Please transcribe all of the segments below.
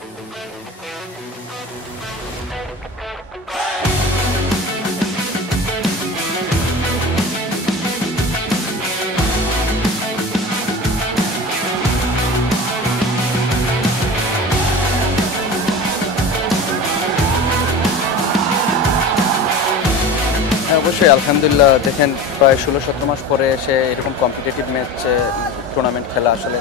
অবশ্যই আলহামদুলিল্লাহ, দেখেন প্রায় 16-17 মাস পরে এসে এরকম কম্পিটিটিভ ম্যাচ টুর্নামেন্ট খেলা আসলে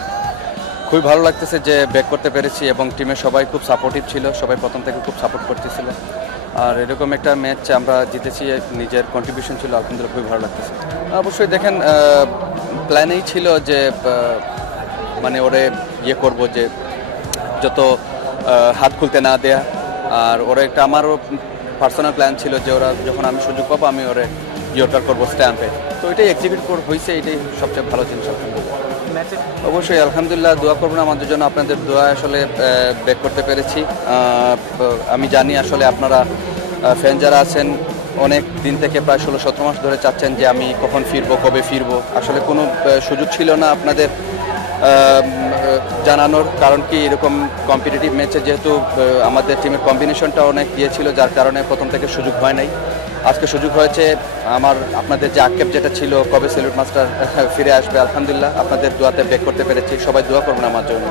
খুবই ভালো লাগতেছে যে ব্যাক করতে পেরেছি, এবং টিমের সবাই খুব সাপোর্টিভ ছিল, সবাই প্রথম থেকে খুব সাপোর্ট করতেছিল। আর এরকম একটা ম্যাচ আমরা জিতেছি, নিজের কন্ট্রিবিউশন ছিল, আলহামদুলিল্লাহ খুবই ভালো লাগতেছে। অবশ্যই দেখেন প্ল্যানেই ছিল যে মানে ওরে ইয়ে করবো, যে যত হাত খুলতে না দেয়া। আর ওরা একটা আমারও পার্সোনাল প্ল্যান ছিল যে ওরা যখন আমি সুযোগ পাবো আমি ওরে ইয়োটার করবো স্ট্যাম্পে, তো এটাই এক্সিকিউট হয়েছে, এটাই সবচেয়ে ভালো জিনিস। অবশ্যই আলহামদুলিল্লাহ, দোয়া করবেন আমাদের জন্য, আপনাদের দোয়া আসলে ব্যাক করতে পেরেছি। আমি জানি আসলে আপনারা ফ্যান যারা আছেন অনেক দিন থেকে প্রায় 16-17 মাস ধরে চাচ্ছেন যে আমি কখন ফিরবো, কবে ফিরবো। আসলে কোনো সুযোগ ছিল না আপনাদের জানানোর, কারণ কি এরকম কম্পিটিটিভ ম্যাচে যেহেতু আমাদের টিমের কম্বিনেশনটা অনেক দিয়েছিল, যার কারণে প্রথম থেকে সুযোগ হয় নাই। আজকে সুযোগ হয়েছে। আমার আপনাদের যে আক্ষেপ যেটা ছিল কবে সেলুট মাস্টার ফিরে আসবে, আলহামদুলিল্লাহ আপনাদের দোয়াতে ব্যাক করতে পেরেছি। সবাই দোয়া করবেন আমার জন্য।